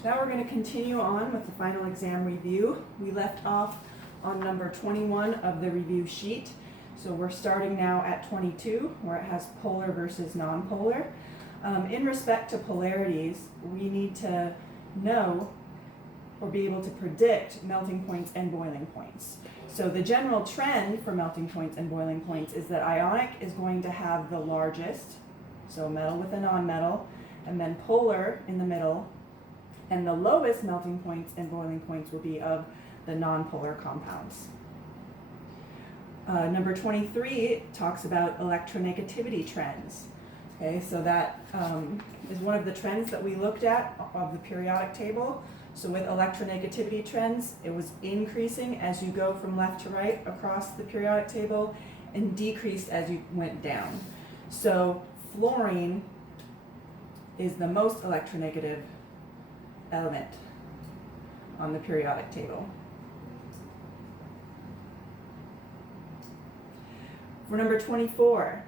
So now we're going to continue on with the final exam review. We left off on number 21 of the review sheet. So we're starting now at 22, where it has polar versus nonpolar. In respect to polarities, we need to know or be able to predict melting points and boiling points. So the general trend for melting points and boiling points is that ionic is going to have the largest, so metal with a nonmetal, and then polar in the middle, and the lowest melting points and boiling points will be of the nonpolar compounds. Number 23 talks about electronegativity trends. Okay, so that is one of the trends that we looked at of the periodic table. So with electronegativity trends, it was increasing as you go from left to right across the periodic table and decreased as you went down. So fluorine is the most electronegative element on the periodic table. For number 24,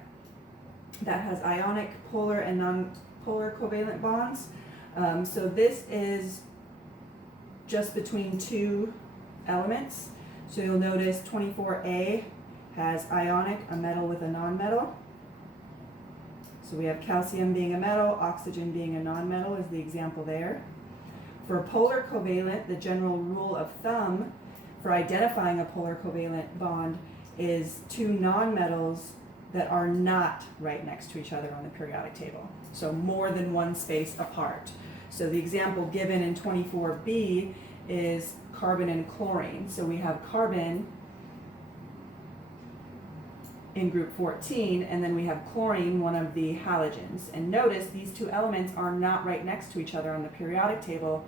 that has ionic, polar, and nonpolar covalent bonds. So this is just between two elements. So you'll notice 24A has ionic, a metal with a nonmetal. So we have calcium being a metal, oxygen being a nonmetal is the example there. For a polar covalent, the general rule of thumb for identifying a polar covalent bond is two nonmetals that are not right next to each other on the periodic table. So more than one space apart. So the example given in 24B is carbon and chlorine. So we have carbon in group 14, and then we have chlorine, one of the halogens. And notice these two elements are not right next to each other on the periodic table,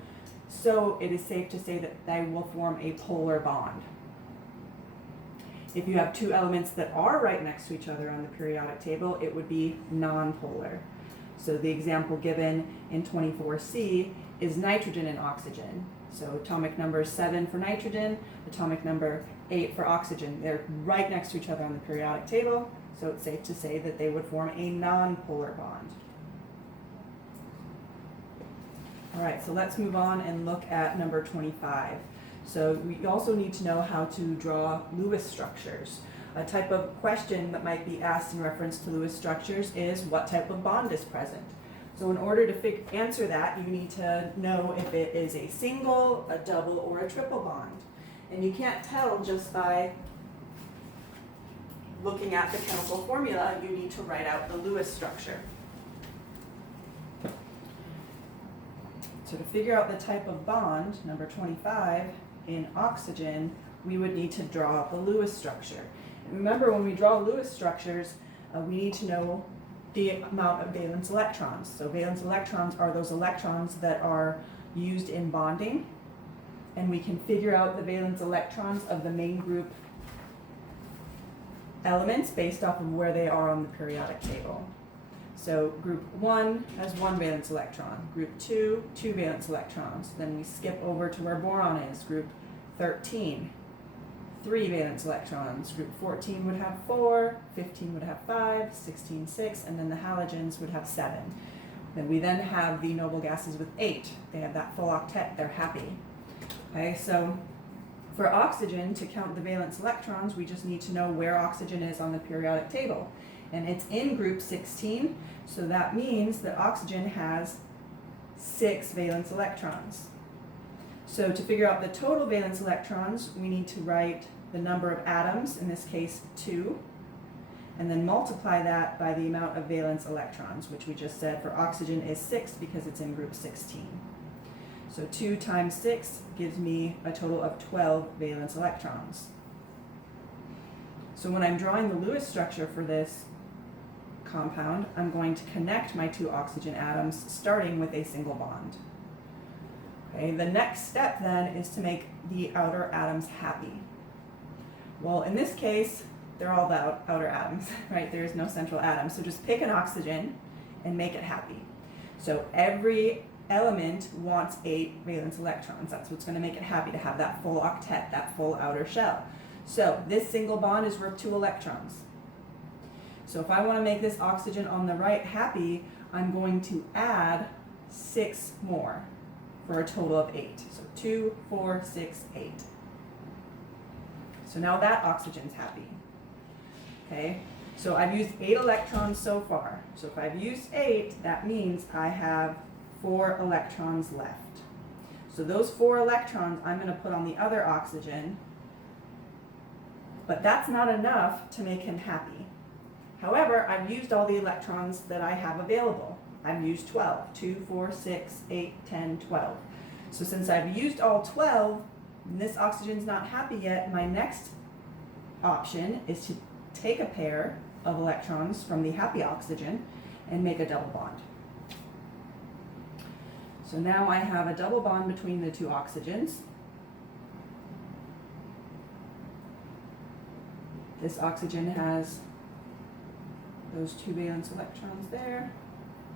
so it is safe to say that they will form a polar bond. If you have two elements that are right next to each other on the periodic table, it would be nonpolar. So the example given in 24C is nitrogen and oxygen. So atomic number 7 for nitrogen, atomic number 8 for oxygen. They're right next to each other on the periodic table, so it's safe to say that they would form a nonpolar bond. All right, so let's move on and look at number 25. So we also need to know how to draw Lewis structures. A type of question that might be asked in reference to Lewis structures is what type of bond is present? So in order to answer that, you need to know if it is a single, a double, or a triple bond. And you can't tell just by looking at the chemical formula. You need to write out the Lewis structure. So to figure out the type of bond, number 25, in oxygen, we would need to draw the Lewis structure. And remember, when we draw Lewis structures, we need to know the amount of valence electrons. So valence electrons are those electrons that are used in bonding, and we can figure out the valence electrons of the main group elements based off of where they are on the periodic table. So group 1 has 1 valence electron, group 2, 2 valence electrons. Then we skip over to where boron is, group 13, 3 valence electrons. Group 14 would have 4, 15 would have 5, 16, 6, and then the halogens would have 7. Then we then have the noble gases with 8. They have that full octet, they're happy. Okay, so for oxygen, to count the valence electrons, we just need to know where oxygen is on the periodic table. And it's in group 16, so that means that oxygen has 6 valence electrons. So to figure out the total valence electrons, we need to write the number of atoms, in this case 2, and then multiply that by the amount of valence electrons, which we just said for oxygen is 6 because it's in group 16. So 2 times 6 gives me a total of 12 valence electrons. So when I'm drawing the Lewis structure for this compound, I'm going to connect my 2 oxygen atoms starting with a single bond. Okay, the next step then is to make the outer atoms happy. Well, in this case, they're all the outer atoms, right? There is no central atom. So just pick an oxygen and make it happy. So every element wants 8 valence electrons. That's what's going to make it happy, to have that full octet, that full outer shell. So this single bond is worth 2 electrons. So if I want to make this oxygen on the right happy, I'm going to add 6 more. for a total of 8. So 2, 4, 6, 8. So now that oxygen's happy. Okay, so I've used 8 electrons so far. So if I've used 8, that means I have 4 electrons left. So those 4 electrons I'm going to put on the other oxygen, but that's not enough to make him happy. However, I've used all the electrons that I have available. I've used 12, 2, 4, 6, 8, 10, 12. So since I've used all 12, and this oxygen's not happy yet, my next option is to take a pair of electrons from the happy oxygen and make a double bond. So now I have a double bond between the 2 oxygens. This oxygen has those 2 valence electrons there.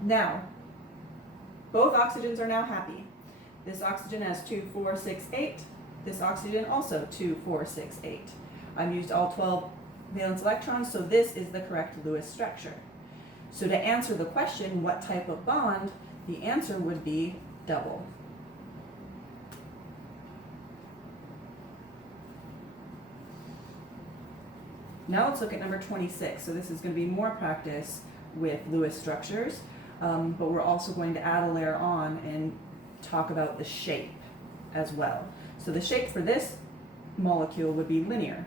Now, both oxygens are now happy. This oxygen has 2, 4, 6, 8. This oxygen also 2, 4, 6, 8. I've used all 12 valence electrons, so this is the correct Lewis structure. So to answer the question, what type of bond, the answer would be double. Now let's look at number 26. So this is going to be more practice with Lewis structures, but we're also going to add a layer on and talk about the shape as well. So the shape for this molecule would be linear,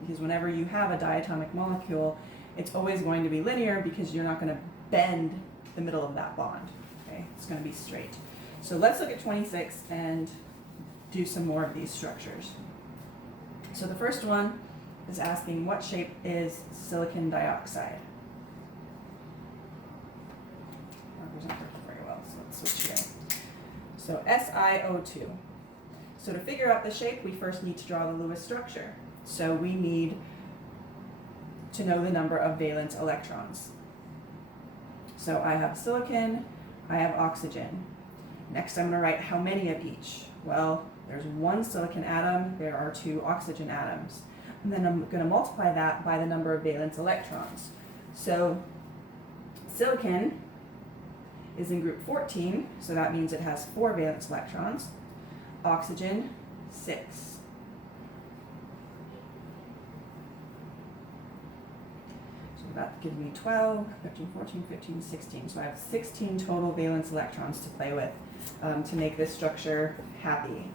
because whenever you have a diatomic molecule, it's always going to be linear because you're not going to bend the middle of that bond. Okay, it's going to be straight. So let's look at 26 and do some more of these structures. So the first one is asking, what shape is silicon dioxide? Marker's not working very well, so let's switch here. So SiO2. So to figure out the shape, we first need to draw the Lewis structure. So we need to know the number of valence electrons. So I have silicon, I have oxygen. Next I'm going to write how many of each. Well, there's 1 silicon atom, there are 2 oxygen atoms. And then I'm going to multiply that by the number of valence electrons. So silicon is in group 14, so that means it has 4 valence electrons. Oxygen, 6. So that gives me 12, 13, 14, 15, 16. So I have 16 total valence electrons to play with to make this structure happy.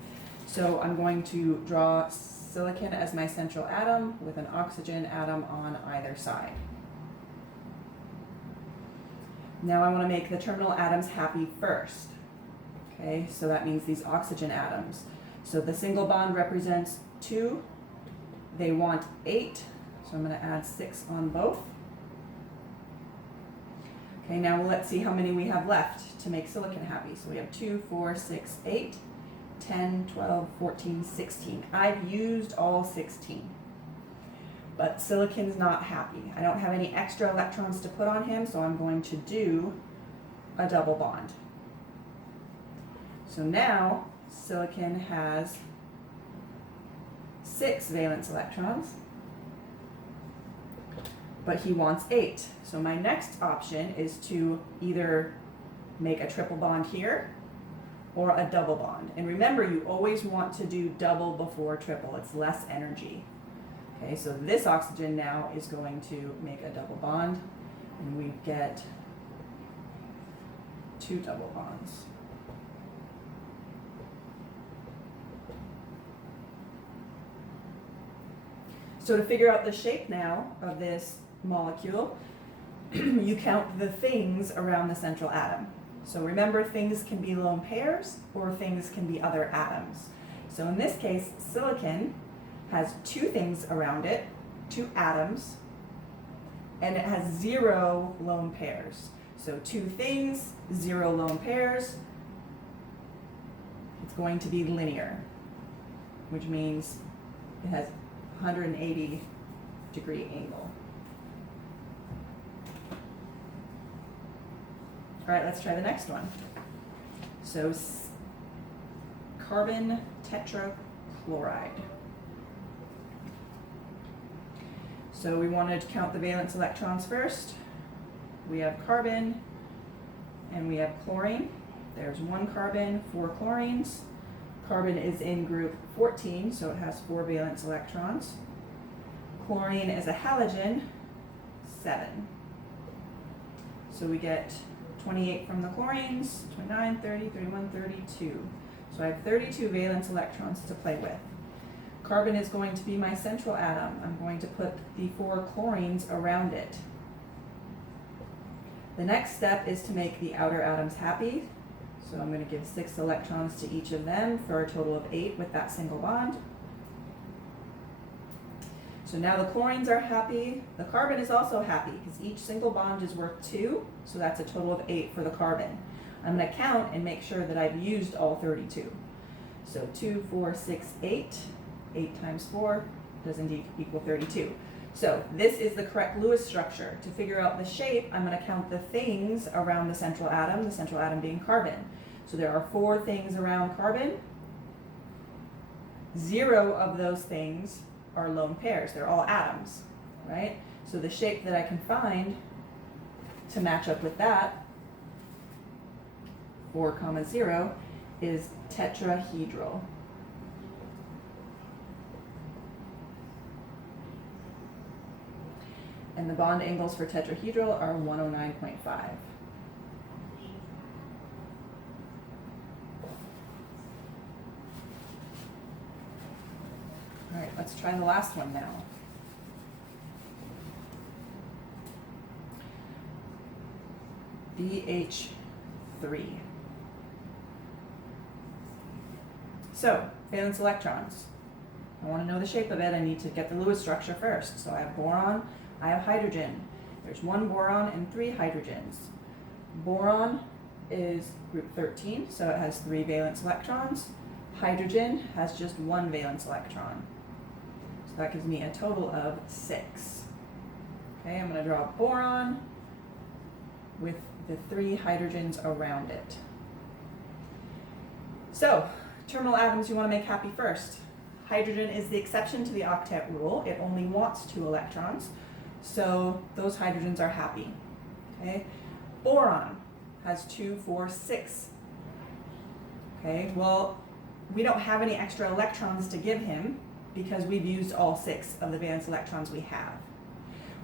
So I'm going to draw silicon as my central atom with an oxygen atom on either side. Now I want to make the terminal atoms happy first. Okay, so that means these oxygen atoms. So the single bond represents 2. They want 8, so I'm going to add 6 on both. Okay, now let's see how many we have left to make silicon happy. So we have 2, 4, 6, 8, 10, 12, 14, 16. I've used all 16. But silicon's not happy. I don't have any extra electrons to put on him, so I'm going to do a double bond. So now silicon has 6 valence electrons, but he wants 8. So my next option is to either make a triple bond here or a double bond. And remember, you always want to do double before triple. It's less energy. Okay, so this oxygen now is going to make a double bond, and we get 2 double bonds. So to figure out the shape now of this molecule, you count the things around the central atom. So remember, things can be lone pairs or things can be other atoms. So in this case, silicon has 2 things around it, 2 atoms, and it has 0 lone pairs. So 2 things, 0 lone pairs. It's going to be linear, which means it has 180-degree angle. All right, let's try the next one. So carbon tetrachloride. So we wanted to count the valence electrons first. We have carbon and we have chlorine. There's 1 carbon, 4 chlorines. Carbon is in group 14, so it has 4 valence electrons. Chlorine is a halogen, 7. So we get 28 from the chlorines, 29, 30, 31, 32. So I have 32 valence electrons to play with. Carbon is going to be my central atom. I'm going to put the 4 chlorines around it. The next step is to make the outer atoms happy. So I'm going to give 6 electrons to each of them for a total of 8 with that single bond. So now the chlorines are happy. The carbon is also happy because each single bond is worth 2, so that's a total of 8 for the carbon. I'm going to count and make sure that I've used all 32. So 2, 4, 6, 8. 8 times 4 does indeed equal 32. So this is the correct Lewis structure. To figure out the shape, I'm going to count the things around the central atom being carbon. So there are 4 things around carbon. 0 of those things are lone pairs. They're all atoms, right? So the shape that I can find to match up with that, 4, 0, is tetrahedral. And the bond angles for tetrahedral are 109.5. All right, let's try the last one now. BH3. So, valence electrons. I want to know the shape of it. I need to get the Lewis structure first. So I have boron, I have hydrogen. There's 1 boron and 3 hydrogens. Boron is group 13, so it has 3 valence electrons. Hydrogen has just 1 valence electron. So that gives me a total of 6. Okay, I'm going to draw boron with the 3 hydrogens around it. So, terminal atoms you want to make happy first. Hydrogen is the exception to the octet rule. It only wants 2 electrons. So those hydrogens are happy. Okay? Boron has 2, 4, 6. Okay, well, we don't have any extra electrons to give him because we've used all 6 of the valence electrons we have.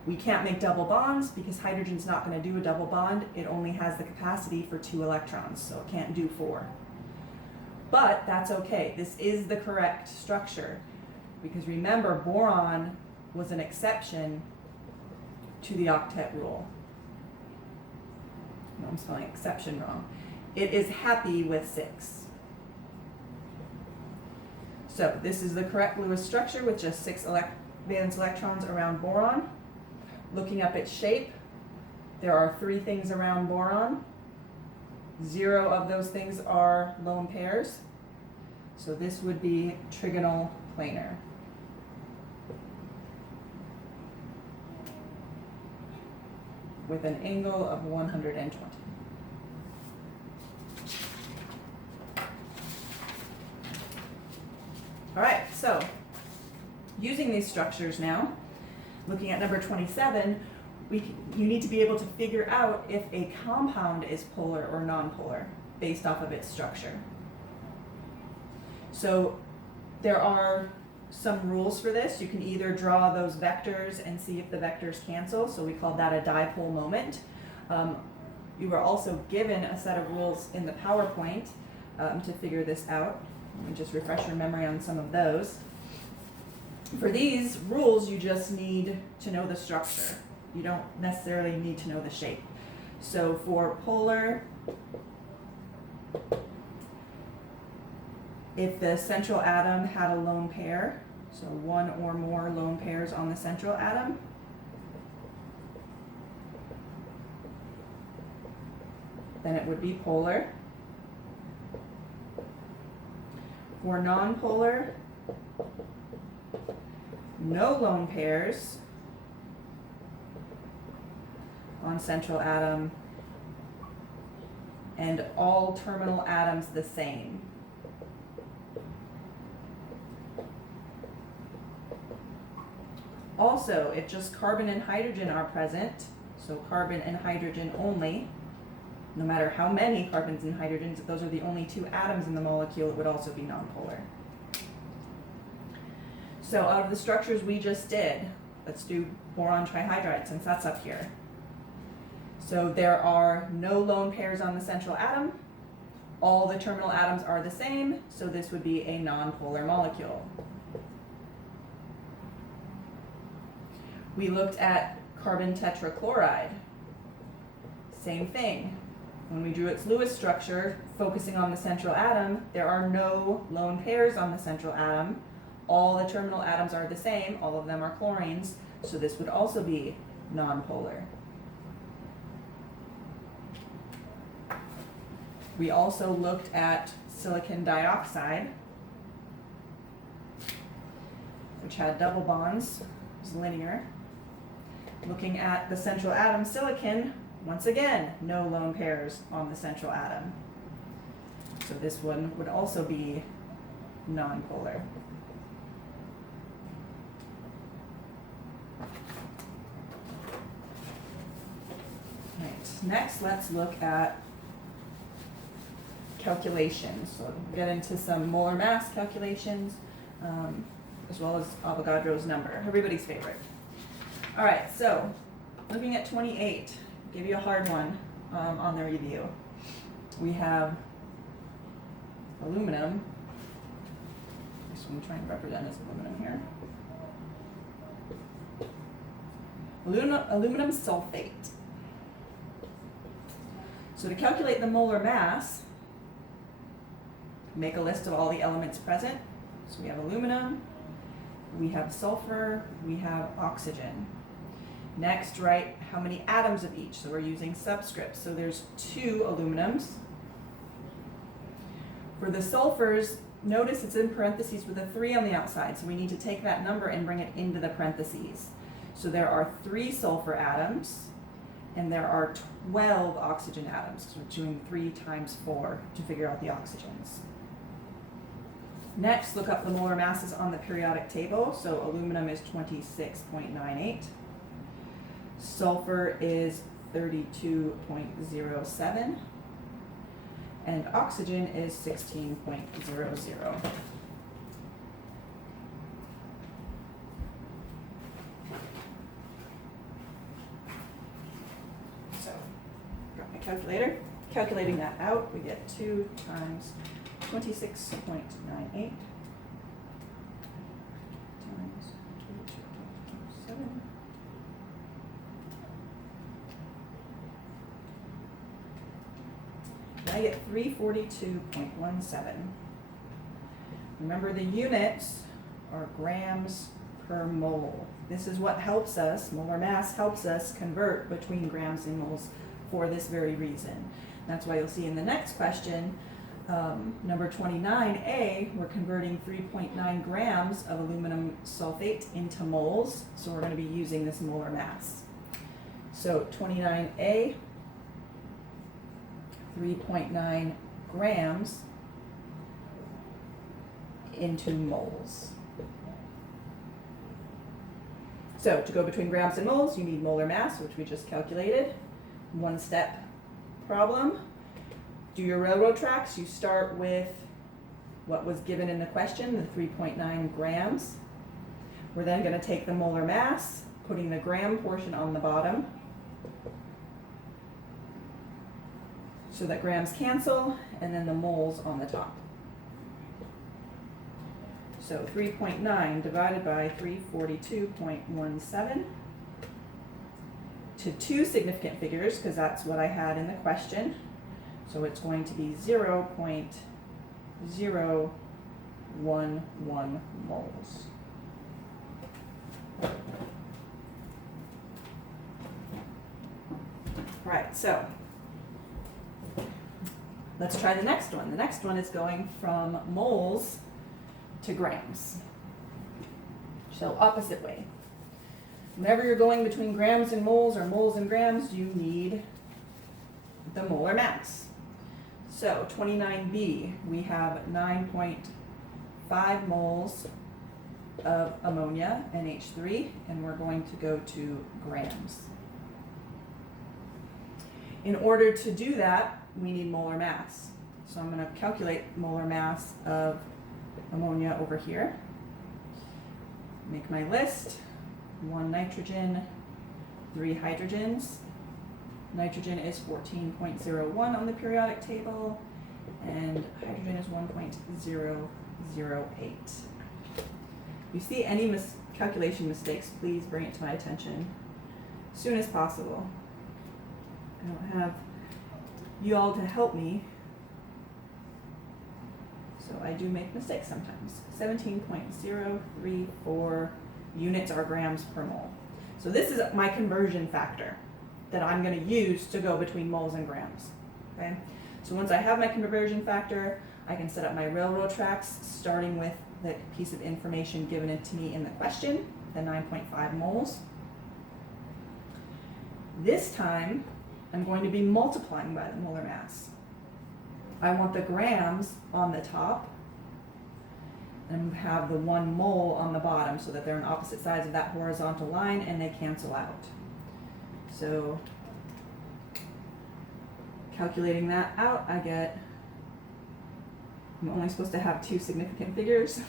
We can't make double bonds because hydrogen's not going to do a double bond. It only has the capacity for 2 electrons, so it can't do 4. But that's okay. This is the correct structure because remember, boron was an exception to the octet rule. No, I'm spelling exception wrong. It is happy with 6. So this is the correct Lewis structure with just 6 valence electrons around boron. Looking up its shape, there are 3 things around boron. 0 of those things are lone pairs. So this would be trigonal planar. With an angle of 120. All right, so using these structures now, looking at number 27, you need to be able to figure out if a compound is polar or nonpolar based off of its structure. So there are some rules for this. You can either draw those vectors and see if the vectors cancel, so we call that a dipole moment. You were also given a set of rules in the PowerPoint to figure this out. Let me just refresh your memory on some of those. For these rules, you just need to know the structure. You don't necessarily need to know the shape. So for polar, if the central atom had a lone pair, so 1 or more lone pairs on the central atom, then it would be polar. For nonpolar, no lone pairs on central atom, and all terminal atoms the same. Also, if just carbon and hydrogen are present, so carbon and hydrogen only, No matter how many carbons and hydrogens, if those are the only two atoms in the molecule, it would also be nonpolar. So out of the structures we just did, let's do boron trihydride since that's up here. So there are no lone pairs on the central atom. All the terminal atoms are the same, so this would be a nonpolar molecule. We looked at carbon tetrachloride. Same thing. When we drew its Lewis structure, focusing on the central atom, there are no lone pairs on the central atom. All the terminal atoms are the same, all of them are chlorines, so this would also be nonpolar. We also looked at silicon dioxide, which had double bonds, it was linear. Looking at the central atom silicon, once again, no lone pairs on the central atom. So this one would also be nonpolar. Right. Next, let's look at calculations. So we'll get into some molar mass calculations, as well as Avogadro's number, everybody's favorite. All right, so looking at 28, give you a hard one on the review. We have aluminum. This one I'm trying to represent as aluminum here. Aluminum sulfate. So to calculate the molar mass, make a list of all the elements present. So we have aluminum, we have sulfur, we have oxygen. Next, write how many atoms of each. So we're using subscripts. So there's 2 aluminums. For the sulfurs, notice it's in parentheses with a 3 on the outside. So we need to take that number and bring it into the parentheses. So there are 3 sulfur atoms, and there are 12 oxygen atoms. So we're doing 3 times 4 to figure out the oxygens. Next, look up the molar masses on the periodic table. So aluminum is 26.98. Sulfur is 32.07. And oxygen is 16.00. So, got my calculator. Calculating that out, we get 2 times 26.98 times 22.07. I get 342.17. Remember, the units are grams per mole. This is what helps us, molar mass helps us convert between grams and moles for this very reason. That's why you'll see in the next question, number 29A, we're converting 3.9 grams of aluminum sulfate into moles, so we're going to be using this molar mass. So 29A, 3.9 grams into moles. So to go between grams and moles, you need molar mass, which we just calculated. One step problem. Do your railroad tracks. You start with what was given in the question, the 3.9 grams. We're then going to take the molar mass, putting the gram portion on the bottom, so that grams cancel, and then the moles on the top. So 3.9 divided by 342.17 to 2 significant figures, because that's what I had in the question. So it's going to be 0.011 moles. Right, so let's try the next one. The next one is going from moles to grams. So opposite way. Whenever you're going between grams and moles or moles and grams, you need the molar mass. So 29B, we have 9.5 moles of ammonia, NH3, and we're going to go to grams. In order to do that, we need molar mass. So I'm going to calculate molar mass of ammonia over here. Make my list. 1 nitrogen, 3 hydrogens. Nitrogen is 14.01 on the periodic table, and hydrogen is 1.008. If you see any calculation mistakes, please bring it to my attention as soon as possible. I don't have you all to help me, so I do make mistakes sometimes. 17.034 units are grams per mole. So this is my conversion factor that I'm going to use to go between moles and grams. Okay? So once I have my conversion factor, I can set up my railroad tracks, starting with the piece of information given it to me in the question, the 9.5 moles. This time, I'm going to be multiplying by the molar mass. I want the grams on the top and have the 1 mole on the bottom so that they're on opposite sides of that horizontal line and they cancel out. So calculating that out, I'm only supposed to have 2 significant figures,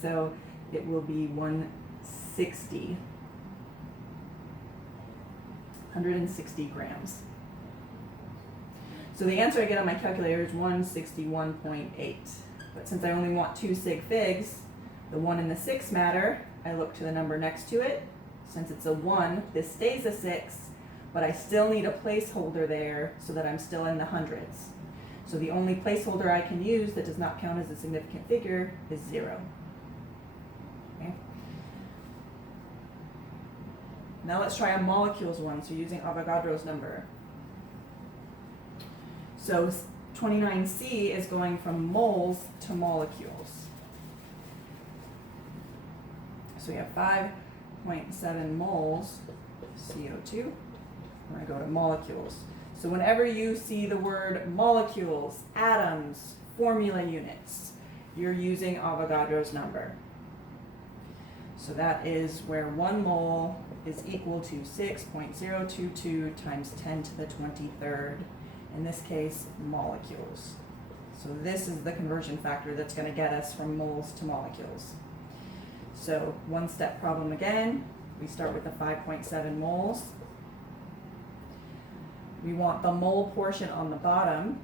so it will be 160 grams. So the answer I get on my calculator is 161.8. But since I only want 2 sig figs, the 1 and the 6 matter, I look to the number next to it. Since it's a 1, this stays a 6, but I still need a placeholder there so that I'm still in the hundreds. So the only placeholder I can use that does not count as a significant figure is 0. Okay. Now let's try a molecules one, so using Avogadro's number. So 29C is going from moles to molecules. So we have 5.7 moles CO2. We're going to go to molecules. So whenever you see the word molecules, atoms, formula units, you're using Avogadro's number. So that is where 1 mole is equal to 6.022 times 10 to the 23rd. In this case, molecules. So this is the conversion factor that's going to get us from moles to molecules. So 1-step problem again. We start with the 5.7 moles. We want the mole portion on the bottom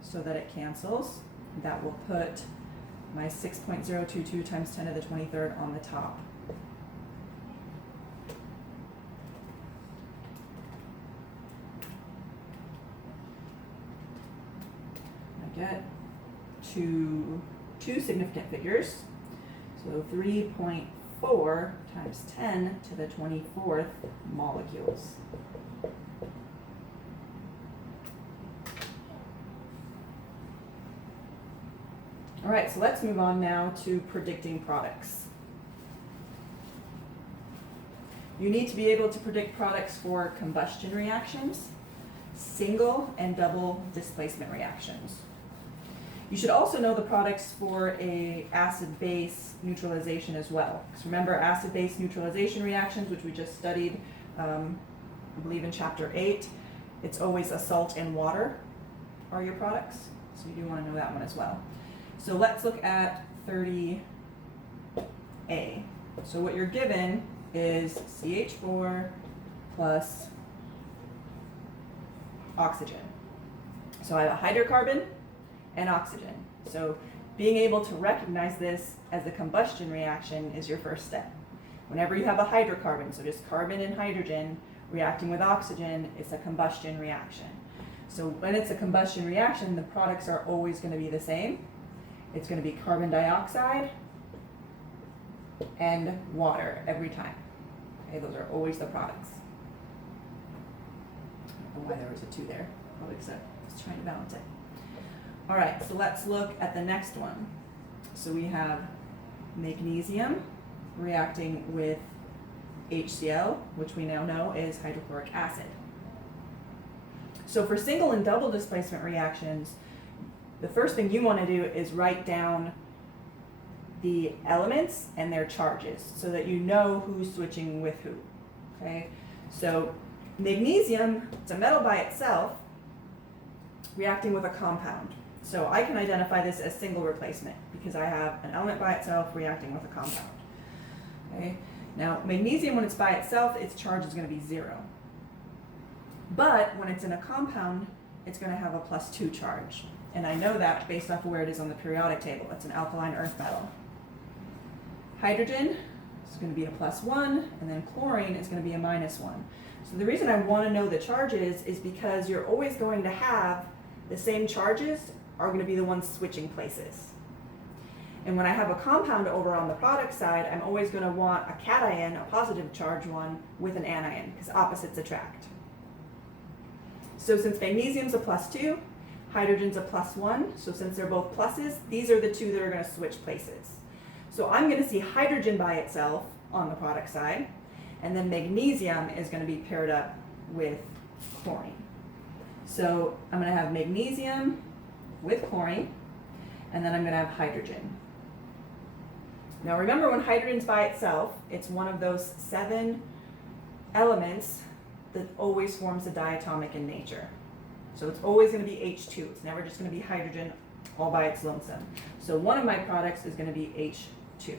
so that it cancels. That will put my 6.022 times 10 to the 23rd on the top. I get two significant figures. So 3.4 times 10 to the 24th molecules. All right, so let's move on now to predicting products. You need to be able to predict products for combustion reactions, single and double displacement reactions. You should also know the products for a acid-base neutralization as well. Because remember, acid-base neutralization reactions, which we just studied, I believe in chapter 8, it's always a salt and water are your products. So you do want to know that one as well. So let's look at 30A. So what you're given is CH4 plus oxygen. So I have a hydrocarbon and oxygen. So being able to recognize this as a combustion reaction is your first step. Whenever you have a hydrocarbon, so just carbon and hydrogen reacting with oxygen, it's a combustion reaction. So when it's a combustion reaction, the products are always going to be the same. It's going to be carbon dioxide and water every time. Okay, those are always the products. I don't know why there was a 2 there. Probably because I was trying to balance it. All right, so let's look at the next one. So we have magnesium reacting with HCl, which we now know is hydrochloric acid. So for single and double displacement reactions, the first thing you want to do is write down the elements and their charges so that you know who's switching with who. Okay? So magnesium, it's a metal by itself, reacting with a compound. So I can identify this as single replacement because I have an element by itself reacting with a compound. Okay? Now, magnesium, when it's by itself, its charge is going to be 0. But when it's in a compound, it's going to have a +2 charge. And I know that based off of where it is on the periodic table. It's an alkaline earth metal. Hydrogen is going to be a +1, and then chlorine is going to be a -1. So the reason I want to know the charges is because you're always going to have the same charges are going to be the ones switching places. And when I have a compound over on the product side, I'm always going to want a cation, a positive charge one, with an anion, because opposites attract. So since magnesium's a +2, hydrogen's a +1, so since they're both pluses, these are the two that are going to switch places. So I'm going to see hydrogen by itself on the product side, and then magnesium is going to be paired up with chlorine. So I'm going to have magnesium with chlorine, and then I'm going to have hydrogen. Now remember, when hydrogen's by itself, it's one of those 7 elements that always forms a diatomic in nature. So it's always going to be H2. It's never just going to be hydrogen all by its lonesome. So one of my products is going to be H2.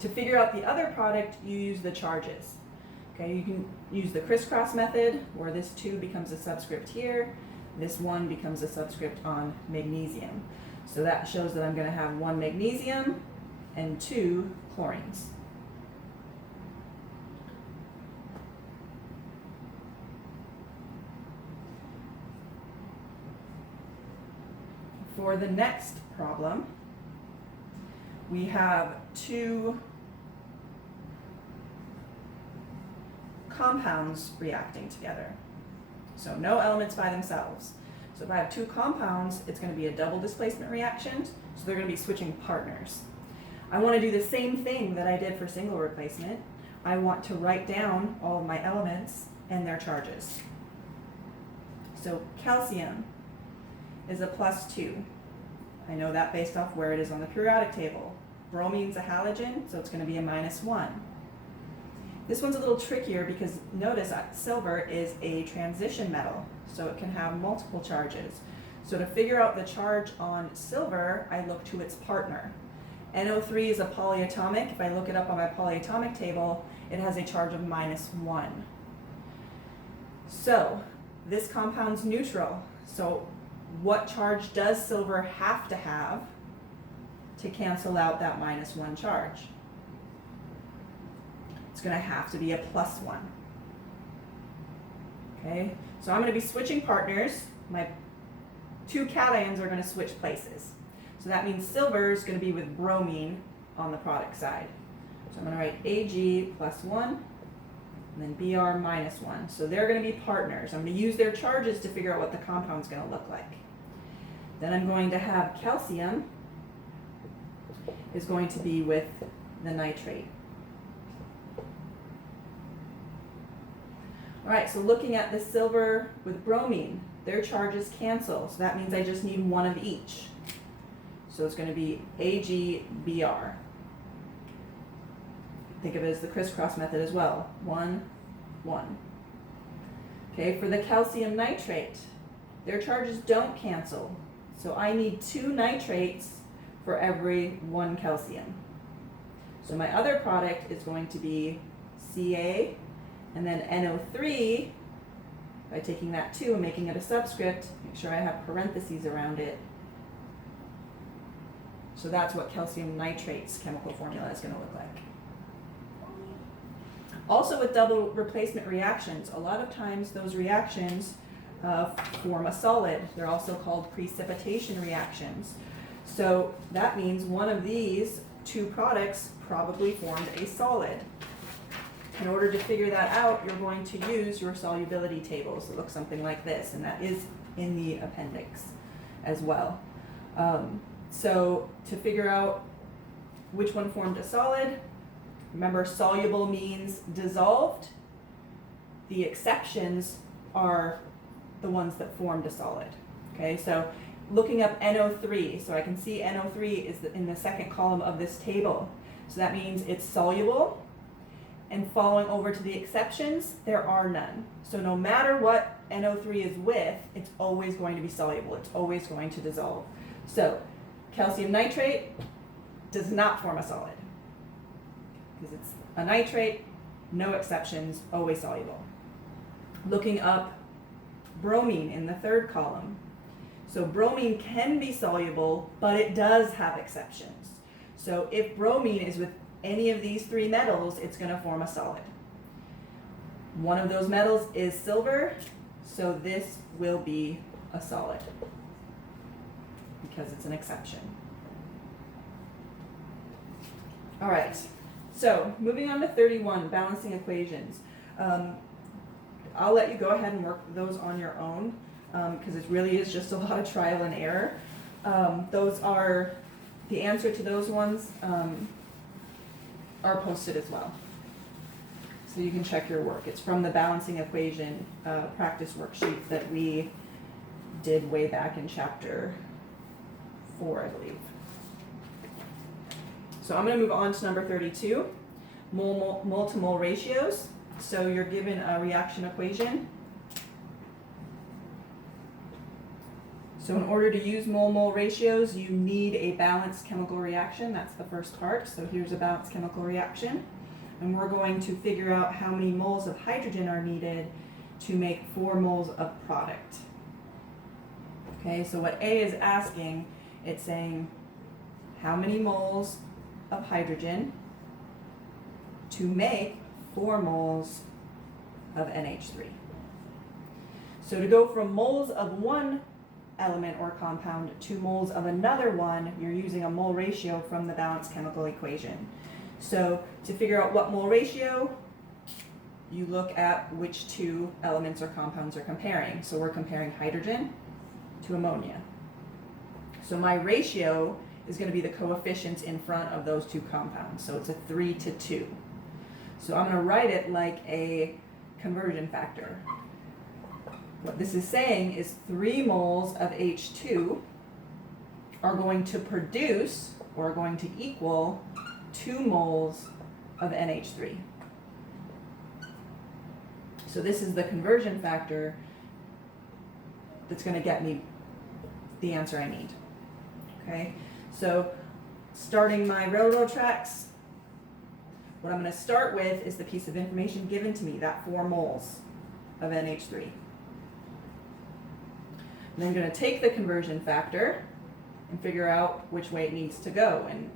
To figure out the other product, you use the charges. Okay, you can use the crisscross method, where this 2 becomes a subscript here, this 1 becomes a subscript on magnesium. So that shows that I'm going to have 1 magnesium and 2 chlorines. For the next problem, we have 2 compounds reacting together. So no elements by themselves. So if I have 2 compounds, it's going to be a double displacement reaction, so they're going to be switching partners. I want to do the same thing that I did for single replacement. I want to write down all of my elements and their charges. So calcium is a +2. I know that based off where it is on the periodic table. Bromine's a halogen, so it's going to be a -1. This one's a little trickier because notice that silver is a transition metal, so it can have multiple charges. So to figure out the charge on silver, I look to its partner. NO3 is a polyatomic. If I look it up on my polyatomic table, it has a charge of -1. So this compound's neutral. So what charge does silver have to cancel out that -1 charge? It's going to have to be a +1. Okay, so I'm going to be switching partners. My 2 cations are going to switch places. So that means silver is going to be with bromine on the product side. So I'm going to write Ag +1 and then Br -1. So they're going to be partners. I'm going to use their charges to figure out what the compound's going to look like. Then I'm going to have calcium is going to be with the nitrate. All right, so looking at the silver with bromine, their charges cancel. So that means I just need 1 of each. So it's going to be AgBr. Think of it as the crisscross method as well. 1, 1. Okay, for the calcium nitrate, their charges don't cancel. So I need 2 nitrates for every 1 calcium. So my other product is going to be Ca, and then NO3, by taking that 2 and making it a subscript, make sure I have parentheses around it. So that's what calcium nitrate's chemical formula is going to look like. Also with double replacement reactions, a lot of times those reactions form a solid. They're also called precipitation reactions. So that means one of these 2 products probably formed a solid. In order to figure that out, you're going to use your solubility tables that look something like this, and that is in the appendix as well. So to figure out which one formed a solid, remember soluble means dissolved. The exceptions are the ones that formed a solid. Okay, so looking up NO3, so I can see NO3 is in the second column of this table. So that means it's soluble, and following over to the exceptions, there are none. So no matter what NO3 is with, it's always going to be soluble. It's always going to dissolve. So calcium nitrate does not form a solid because it's a nitrate, no exceptions, always soluble. Looking up bromine in the third column. So bromine can be soluble, but it does have exceptions. So if bromine is with any of these three metals, it's going to form a solid. One of those metals is silver, so this will be a solid because it's an exception. All right, so moving on to 31, balancing equations. I'll let you go ahead and work those on your own because it really is just a lot of trial and error. Those are, the answer to those ones are posted as well. So you can check your work. It's from the balancing equation practice worksheet that we did way back in chapter 4, I believe. So I'm going to move on to number 32, mole to mole ratios. So you're given a reaction equation. So in order to use mole-mole ratios, you need a balanced chemical reaction. That's the first part. So here's a balanced chemical reaction. And we're going to figure out how many moles of hydrogen are needed to make 4 moles of product. Okay, so what A is asking, it's saying how many moles of hydrogen to make 4 moles of NH3. So to go from moles of one element or compound to moles of another one, you're using a mole ratio from the balanced chemical equation. So to figure out what mole ratio, you look at which 2 elements or compounds are comparing. So we're comparing hydrogen to ammonia. So my ratio is going to be the coefficients in front of those 2 compounds. So it's a 3 to 2. So I'm going to write it like a conversion factor. What this is saying is 3 moles of H2 are going to produce, or are going to equal, 2 moles of NH3. So this is the conversion factor that's going to get me the answer I need. Okay, so starting my railroad tracks, what I'm going to start with is the piece of information given to me, that 4 moles of NH3. And I'm going to take the conversion factor and figure out which way it needs to go. And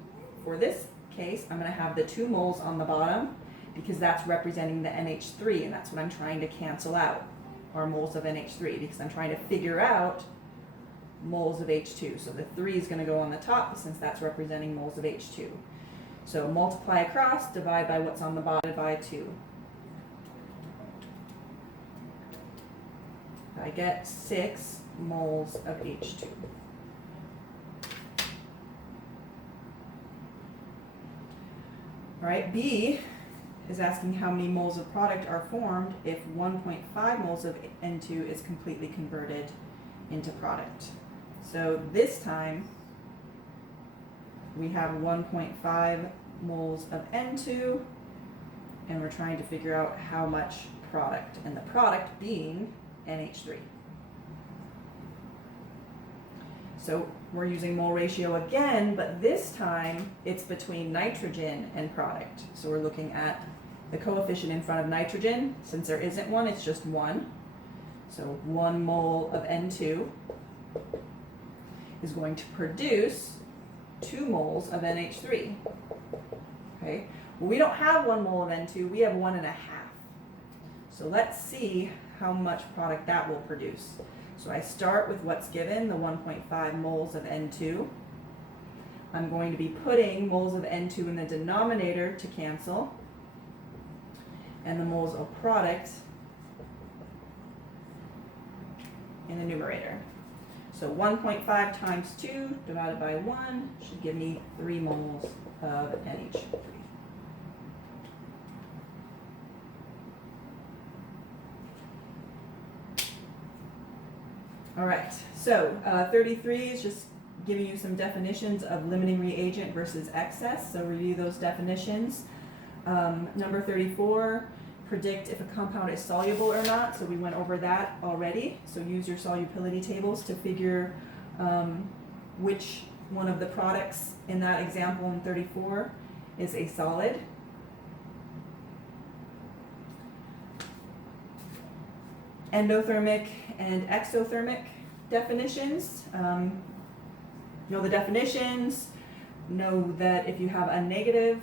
for this case, I'm going to have the 2 moles on the bottom because that's representing the NH3, and that's what I'm trying to cancel out, are moles of NH3, because I'm trying to figure out moles of H2. So the 3 is going to go on the top since that's representing moles of H2. So multiply across, divide by what's on the bottom, divide 2. I get 6 moles of H2. All right, B is asking how many moles of product are formed if 1.5 moles of N2 is completely converted into product. So this time we have 1.5 moles of N2 and we're trying to figure out how much product, and the product being NH3. So we're using mole ratio again, but this time it's between nitrogen and product. So we're looking at the coefficient in front of nitrogen. Since there isn't one, it's just 1. So 1 mole of N2 is going to produce 2 moles of NH3. Okay, well, we don't have 1 mole of N2, we have 1.5. So let's see how much product that will produce. So I start with what's given, the 1.5 moles of N2. I'm going to be putting moles of N2 in the denominator to cancel, and the moles of product in the numerator. So 1.5 times 2 divided by 1 should give me 3 moles of NH3. All right, so 33 is just giving you some definitions of limiting reagent versus excess. So review those definitions. Number 34, predict if a compound is soluble or not. So we went over that already. So use your solubility tables to figure which one of the products in that example in 34 is a solid. Endothermic and exothermic definitions. Know the definitions. Know that if you have a negative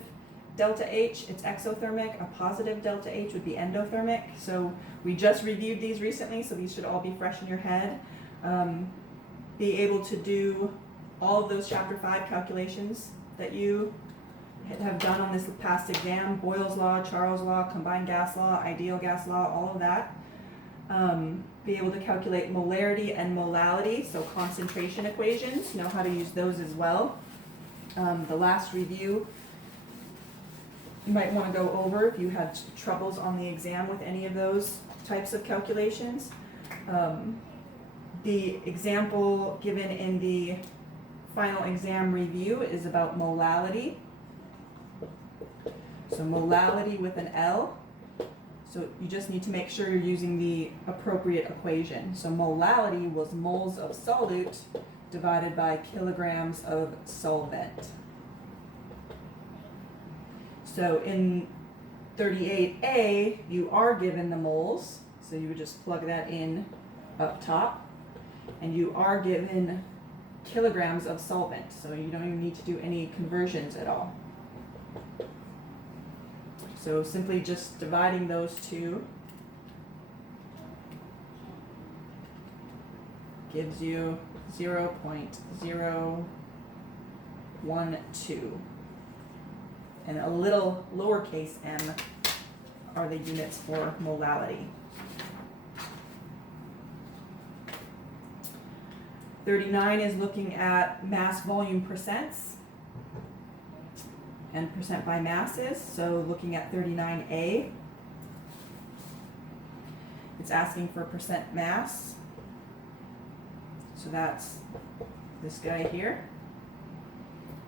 delta H, it's exothermic. A positive delta H would be endothermic. So we just reviewed these recently, so these should all be fresh in your head. Be able to do all of those chapter 5 calculations that you have done on this past exam. Boyle's law, Charles' law, combined gas law, ideal gas law, all of that. Be able to calculate molarity and molality, so concentration equations, know how to use those as well. The last review you might want to go over if you had troubles on the exam with any of those types of calculations. The example given in the final exam review is about molality. So molality with an L. So you just need to make sure you're using the appropriate equation. So molality was moles of solute divided by kilograms of solvent. So in 38A, you are given the moles, so you would just plug that in up top, and you are given kilograms of solvent, so you don't even need to do any conversions at all. So simply just dividing those two gives you 0.012. And a little lowercase m are the units for molality. 39 is looking at mass volume percents and percent by masses. So looking at 39A, it's asking for percent mass. So that's this guy here.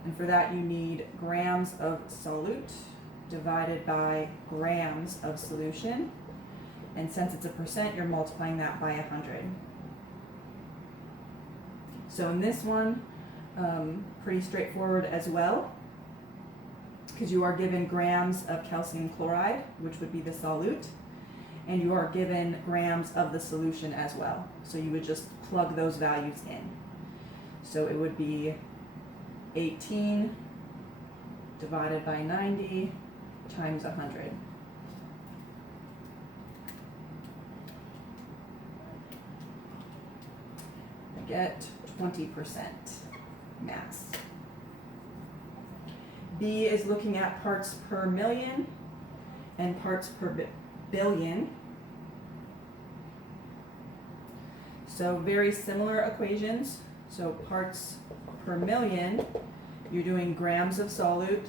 And for that you need grams of solute divided by grams of solution. And since it's a percent, you're multiplying that by 100. So in this one, pretty straightforward as well, because you are given grams of calcium chloride, which would be the solute, and you are given grams of the solution as well. So you would just plug those values in. So it would be 18 divided by 90 times 100. I get 20% mass. B is looking at parts per million and parts per billion. So very similar equations. So parts per million, you're doing grams of solute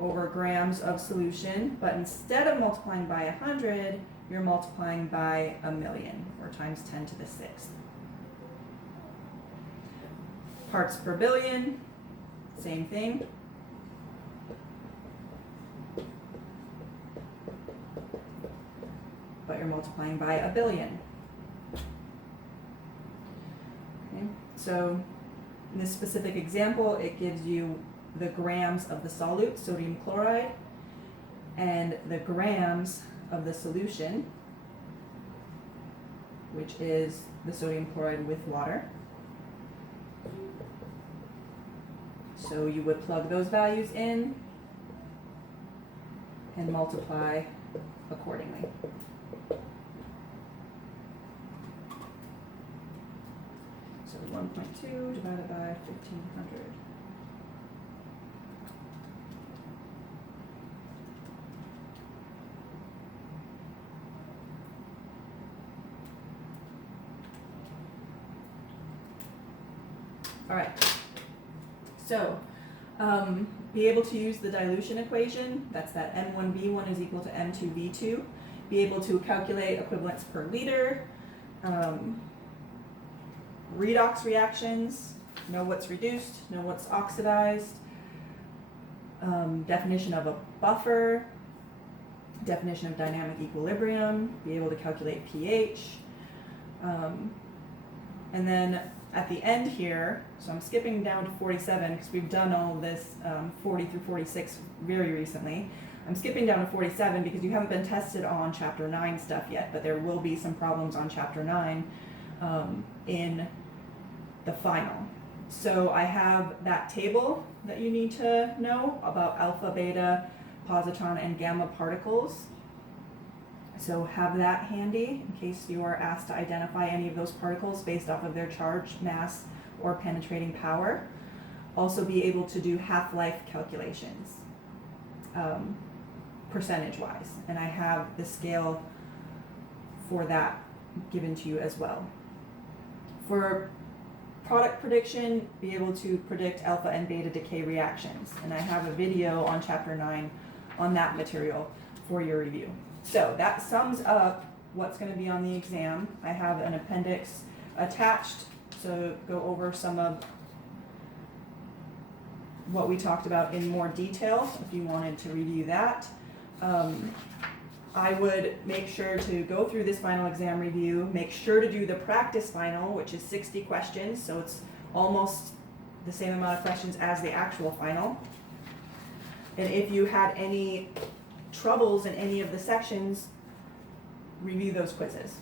over grams of solution, but instead of multiplying by 100, you're multiplying by 1,000,000, or times 10 to the 6th. Parts per billion, same thing. But you're multiplying by 1,000,000,000. Okay. So in this specific example, it gives you the grams of the solute, sodium chloride, and the grams of the solution, which is the sodium chloride with water. So you would plug those values in and multiply accordingly. So 1.2 divided by 1,500. All right. So, be able to use the dilution equation. That's that M1V1 is equal to M2V2. Be able to calculate equivalents per liter. Redox reactions. Know what's reduced. Know what's oxidized. definition of a buffer, definition of dynamic equilibrium, be able to calculate pH, and then at the end here, so I'm skipping down to 47 because we've done all this 40 through 46 very recently. I'm skipping down to 47 because you haven't been tested on chapter 9 stuff yet, but there will be some problems on chapter 9 in the final. So I have that table that you need to know about alpha, beta, positron, and gamma particles. So have that handy in case you are asked to identify any of those particles based off of their charge, mass, or penetrating power. Also be able to do half-life calculations, percentage-wise. And I have the scale for that given to you as well. For product prediction, be able to predict alpha and beta decay reactions. And I have a video on chapter 9 on that material for your review. So that sums up what's going to be on the exam. I have an appendix attached to go over some of what we talked about in more detail if you wanted to review that. I would make sure to go through this final exam review, make sure to do the practice final, which is 60 questions, so it's almost the same amount of questions as the actual final. And if you had any troubles in any of the sections, review those quizzes,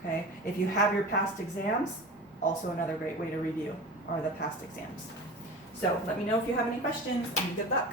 okay? If you have your past exams, also another great way to review are the past exams. So let me know if you have any questions, and good luck.